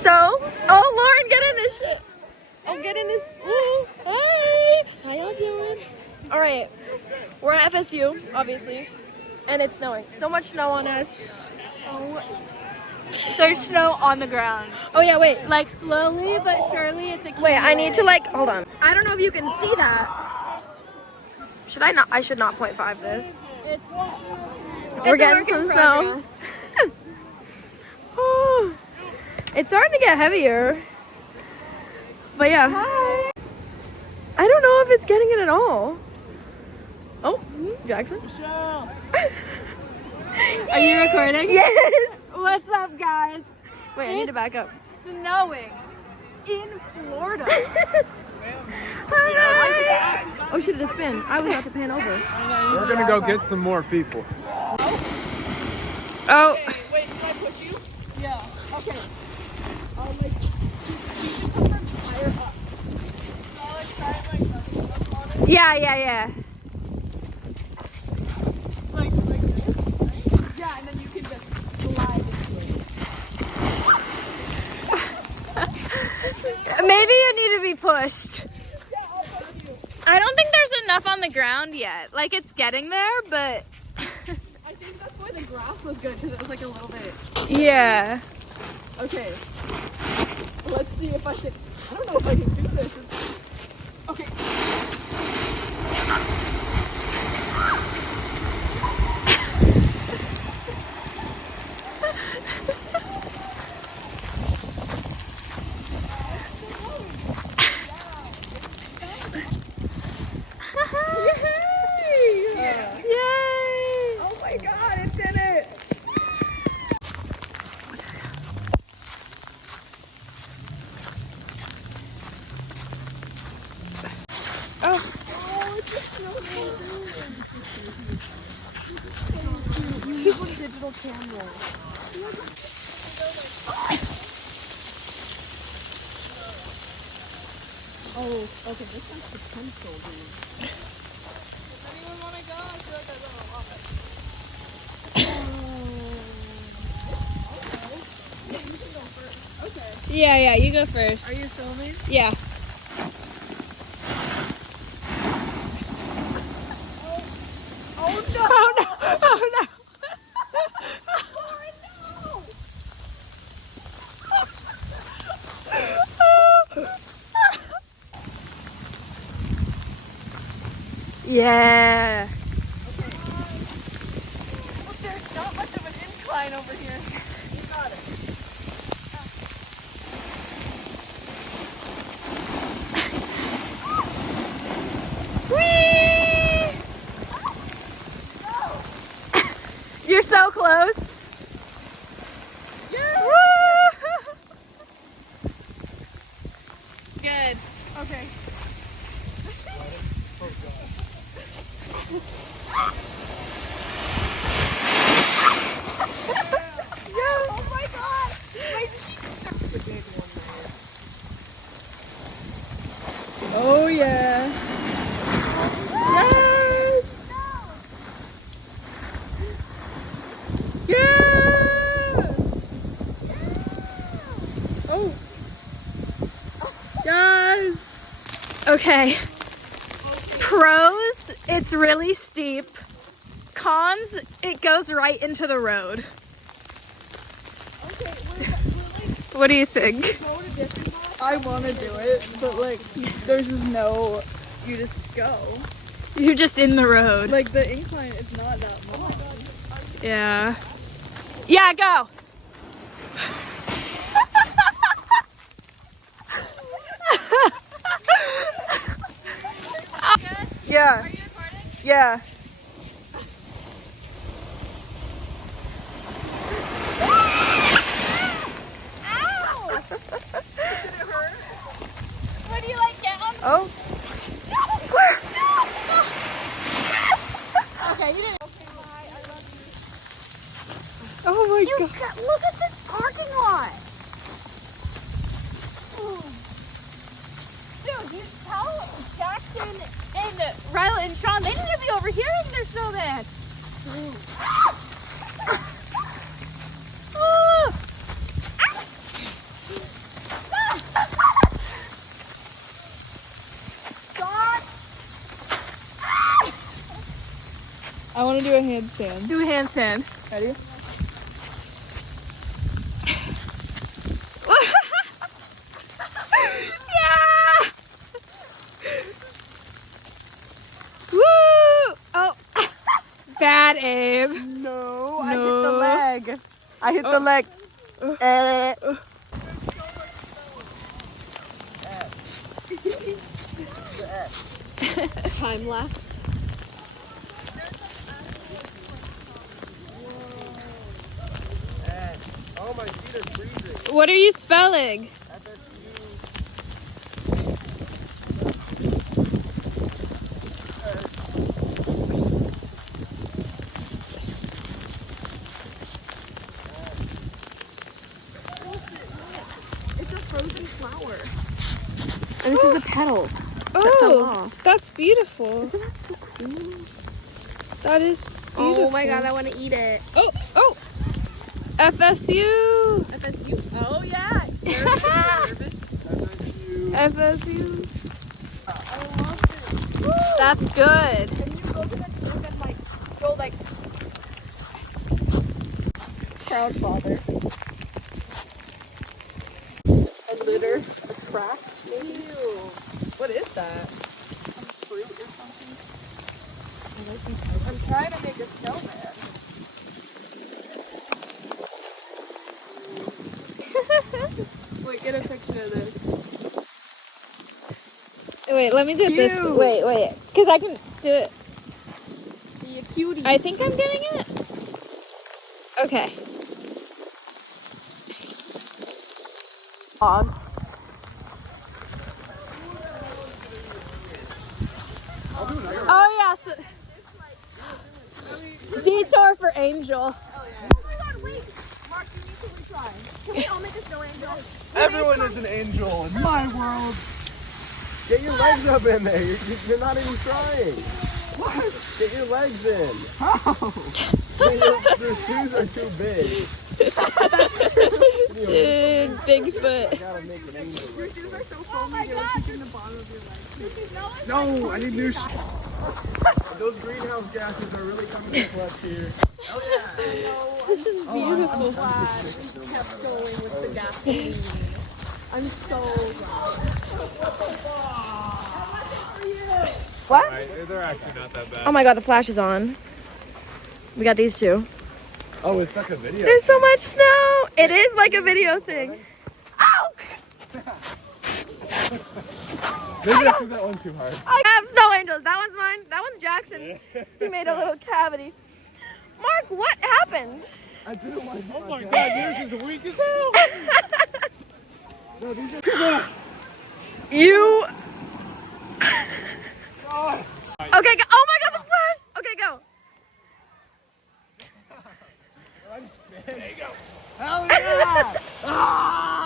So, oh Lauren, get in this shit. Oh, get in this. Ooh. Hey, how y'all doing? All right, we're at FSU, obviously, and it's snowing. So much snow on us. Oh, there's snow on the ground. Oh yeah, wait. Like slowly but surely, it's accumulating. Wait, I need to like, hold on. I don't know if you can see that. Should I not? I should not 0.5 this. We're getting some snow. Oh, it's starting to get heavier. But yeah. Hi. I don't know if it's getting it at all. Oh, Jackson. Are you recording? Yes. What's up, guys? Wait, I need to back up. Snowing in Florida. Hi. Oh shit, it's spin. I was about to pan over. We're gonna go get some more people. Oh. Okay, wait, should I push you? Yeah. Okay. Like, you can come from higher up. So I'll like try and like up on it. Yeah. Like this, right? Yeah, and then you can just slide into it. Maybe you need to be pushed. Yeah, I'll push you. I don't think there's enough on the ground yet. Like, it's getting there, but I think that's why the grass was good, because it was like a little bit. yeah. Okay. Let's see if I can. I don't know if I can do this. Okay. Yay! Oh my god, it did it! Oh. Oh, it's just so cool. You use a digital camera. Oh, okay, this has potential, dude. Does anyone want to go? I feel like I don't know why. Okay. Yeah, you can go first. Okay. Yeah, you go first. Are you filming? Yeah. Oh no! Oh no! Oh no! Yeah. Look, there's not much of an incline over here. You got it. Whee! You're so close. Yeah! Good. Okay. Yeah! Oh my god! My cheeks stuck to the big one there. Oh yeah. Yes. Yeah. Oh. Yes. Okay. Pros, it's really steep. Cons, it goes right into the road. Okay, we're like What do you think? go to different spots. I want to do it, but like, there's just no. You just go. You're just in the road. Like the incline is not that much. Yeah. Yeah, go. Yeah. Yeah. What do you like, get on? Oh. Okay, you didn't. Oh my god. Look at this parking lot. Dude, you tell Jackson and Ryla and Sean, they need to be over here in their snowman. gonna do a handstand. Do a handstand. Ready? Yeah! Woo! Oh, bad aim. No, No. I hit the leg. I hit the leg. Time lapse. Oh, my feet are freezing. What are you spelling? It's a frozen flower. And this is a petal. Oh, that's beautiful. Isn't that so cool? That is beautiful. Oh my god, I want to eat it. Oh! FSU! FSU? Oh yeah. FSU. I love it. Woo! That's good. And you go to the tube and like go like proud father. A litter, a crack, maybe. Ew. What is that? Some fruit or something? I'm trying to make a snowman. Wait, get a picture of this. Wait, let me do this. Cute. Wait. Because I can do it. Be a cutie. I think I'm getting it. Okay. Dog. Oh, yeah. So, detour for Angel. Oh my god, wait! Mark, you need to retry. Can we all make a snow angel? Everyone is an angel in my world. Get your legs up in there. You're not even trying. What? Get your legs in. How? Your shoes are too big. Dude, Bigfoot. You gotta make an angel. Your shoes are so foamy, they're like keeping the bottom of your legs. No, I need new shoes. Those greenhouse gases are really coming to clutch here. Oh yeah. This is beautiful. I'm glad we kept going with the gasoline. I'm so glad. What? They're actually not that bad. Oh my god, the flash is on. We got these two. Oh, it's like a video. There's so much snow. It is like a video thing. Ow! Maybe I threw that one too hard. I have snow angels. That one's mine. That one's Jackson's. He made a little cavity. Mark, what happened? I didn't want to. Oh my god, yours is weak as hell. No, these are. You. Okay, go. Oh my god, the flash. Okay, go. There you go. Hell yeah! Ah!